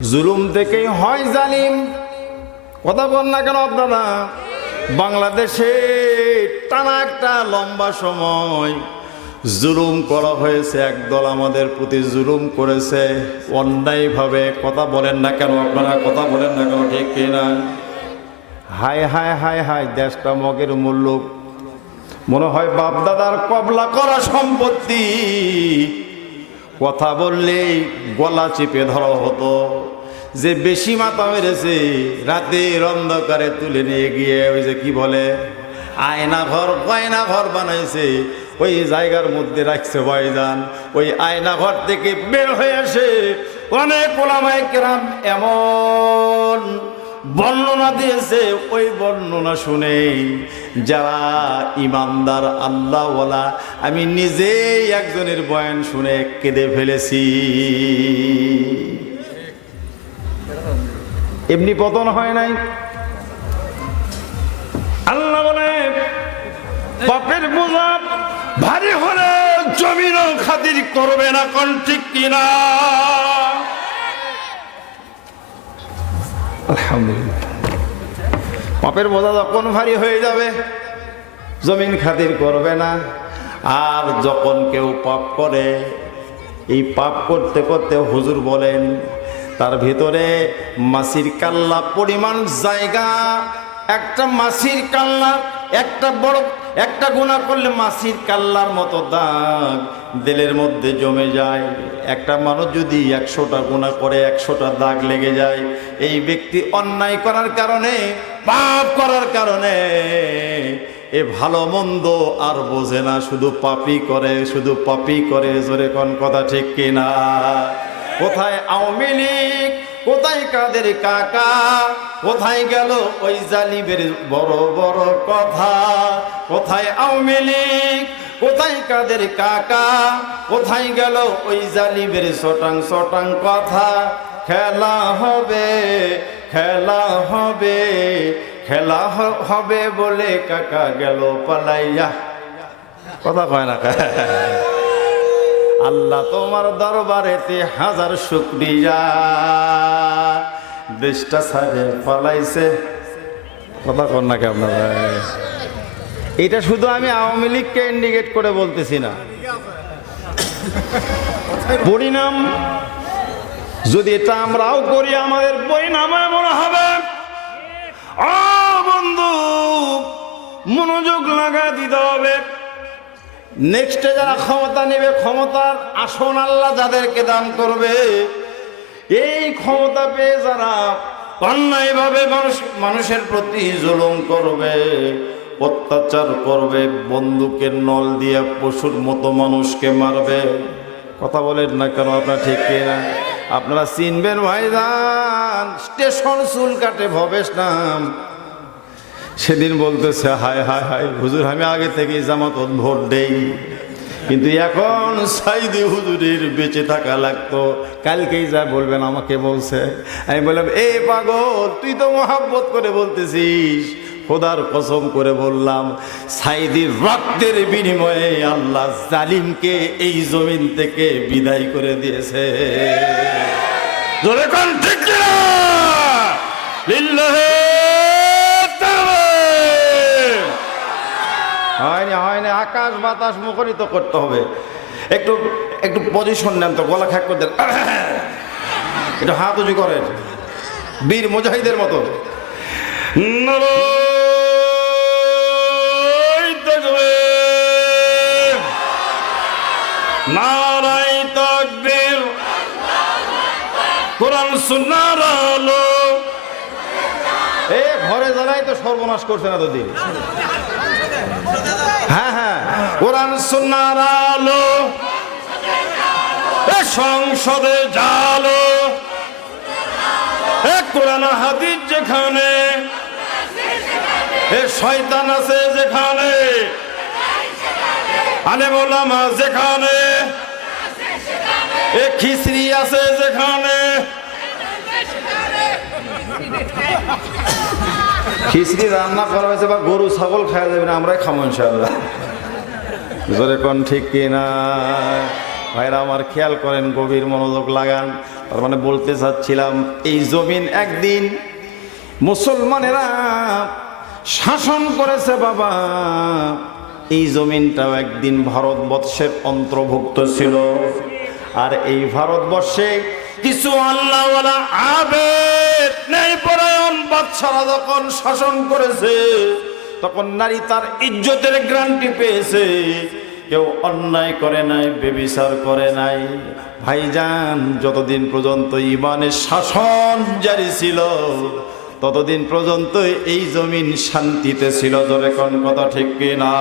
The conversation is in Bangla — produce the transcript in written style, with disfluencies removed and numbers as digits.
জুলুম থেকেই হয় জালিম। কথা বল না কেন আপনারা? বাংলাদেশে টানা একটা লম্বা সময় জুলুম করা হয়েছে, একদল আমাদের প্রতি জুলুম করেছে অন্যায়ভাবে। কথা বলেন না কেন আপনারা? কথা বলেন না কেন? ঠিক কিনা? হায় হায় হায় হায়, দেশটা মগের মূল্য মনে হয় বাপদাদার কবলা করা সম্পত্তি। কথা বললেই গলা চেপে ধরা হতো। যে বেশি মাথা মেরেছে রাতের অন্ধকারে তুলে নিয়ে গিয়ে ওই যে কি বলে আয়না ঘর গয়না ঘর বানাইছে, ওই জায়গার মধ্যে রাখছে ভাইজান। ওই আয়না ঘর থেকে বের হয়ে আসে অনেক ওলামায়ে কেরাম এমন বর্ণনা দিয়েছে, ওই বর্ণনা শুনে যারা ইমানদার আল্লাহওয়ালা, আমি নিজেই একজনের বয়ান শুনে কেঁদে ফেলেছি। এমনি পতন হয় নাই। আল্লাহ বলে পাপের বোঝা ভারী হলে জমিনও খাতির করবে না। কোন ঠিক কিনা? আলহামদুলিল্লাহ। পাপের বোঝা যখন ভারী হয়ে যাবে জমিন খাতির করবে না। আর যখন কেউ পাপ করে, এই পাপ করতে করতে হুজুর বলেন তার ভিতরে মাছির কাল্লা পরিমাণ জায়গা, একটা মাছির কাল্লা, একটা বড় একটা গুনাহ করলে মাছির কাল্লার মতো দাগ দিলের মধ্যে জমে যায়। একটা মানুষ যদি 100টা গুনাহ করে 100টা দাগ লেগে যায়। এই ব্যক্তি অন্যায় করার কারণে, পাপ করার কারণে এ ভালো মন্দ আর বোঝে না, শুধু পাপই করে, শুধু পাপই করে। জোরে কোন কথা ঠিক কিনা? কোথায় আওয়ামী লীগ, কোথায় কাদের কাকা, কোথায় গেল ওই জালিমের বড় বড় কথা? কোথায় আওয়ামী লীগ, কোথায় কাদের কাকা, কোথায় গেল ওই জালিমের সটাং সটাং কথা? খেলা হবে, খেলা হবে, খেলা হবে বলে কাকা গেল পালাইয়া। কথা কয় না? আল্লাহ তোমার দরবারেতে হাজার শুকরিয়া, দেশটা ছাড়ে পালাইছে। কথা কন না কেন আপনারা? এটা শুধু আমি আওয়ামী লীগকে ইন্ডিকেট করে বলতেছি না। পরিণাম যদি এটা আমরাও করি, আমাদের পরিণাম এমন হবে। ও বন্ধু, মনোযোগ লাগা দিতে হবে। নেক্সটে যারা ক্ষমতা নেবে, ক্ষমতার আসন আল্লাহ যাদেরকে দান করবে, এই ক্ষমতা পেয়ে যারা অন্যায়ভাবে মানুষের প্রতি জুলুম করবে, অত্যাচার করবে, বন্দুকের নল দিয়ে পশুর মতো মানুষকে মারবে। কথা বলেন না কেন আপনারা? ঠিক কিনা? আপনারা চিনবেন ভাইজান, স্টেশন চুল কাটে ভবেশ নাম সেদিন বলতেছে হায় হায় হায় হুজুর, আমি আগে থেকে জামাতত ভোট দেই, কিন্তু এখন সাইদি হুজুরের বেঁচে থাকা লাগতো। কালকেই যা বলবেন আমাকে বলছে। আমি বললাম এ পাগল, তুই তো মহাব্বত করে বলতেছিস, খোদার কসম করে বললাম সাইদির রক্তের বিনিময়ে আল্লাহ জালিমকে এই জমিন থেকে বিদায় করে দিয়েছে। জোরে কোন ঠিক কিনা? লিল্লাহি হয়নি হয়নি, আকাশ বাতাস মুখরিত করতে হবে। একটু একটু পজিশন নেন তো, গলা খ্যাক করে দেন, একটু হাত উঁচু করেন বীর মুজাহিদের মতো। নারাই তাকবীর, কোরআন সুন্নাহর আলো। এ ঘরে জ্বালাই তো সর্বনাশ করছে না তো দিন। হ্যাঁ হ্যাঁ, কোরআন সুন্নাহর আলো, সংসদে জালো, কোরআন হাদিস যেখানে, শয়তান আছে যেখানে, আলেম ওলামা যেখানে, খিচড়ি আছে যেখানে। খিচড়ি রান্না করা হয়েছে বা গরু ছাগল খাওয়া যাবে না, আমরাই খাবো ইনশাআল্লাহ। জোরে কোন ঠিক কিনা? ভাইরা আমার খেয়াল করেন, গভীর মনোযোগ লাগান। তার মানে বলতে চাচ্ছিলাম, এই জমিন একদিন মুসলমানেরা শাসন করেছে বাবা। এই জমিনটাও একদিন ভারতবর্ষের অন্তর্ভুক্ত ছিল। আর এই ভারতবর্ষে কিছু আল্লাহওয়ালা আবেদ ন্যায়পরায়ণ বাদশারা যখন শাসন করেছে, তখন নারী তার ইজ্জতের গ্যারান্টি পেয়েছে। কেউ অন্যায় করে নাই, বেবিচার করে নাই। ভাইজান, যতদিন পর্যন্ত ইমানের শাসন জারি ছিল, ততদিন পর্যন্ত এই জমিন শান্তিতে ছিল। জোরে কোন কথা ঠিক কিনা?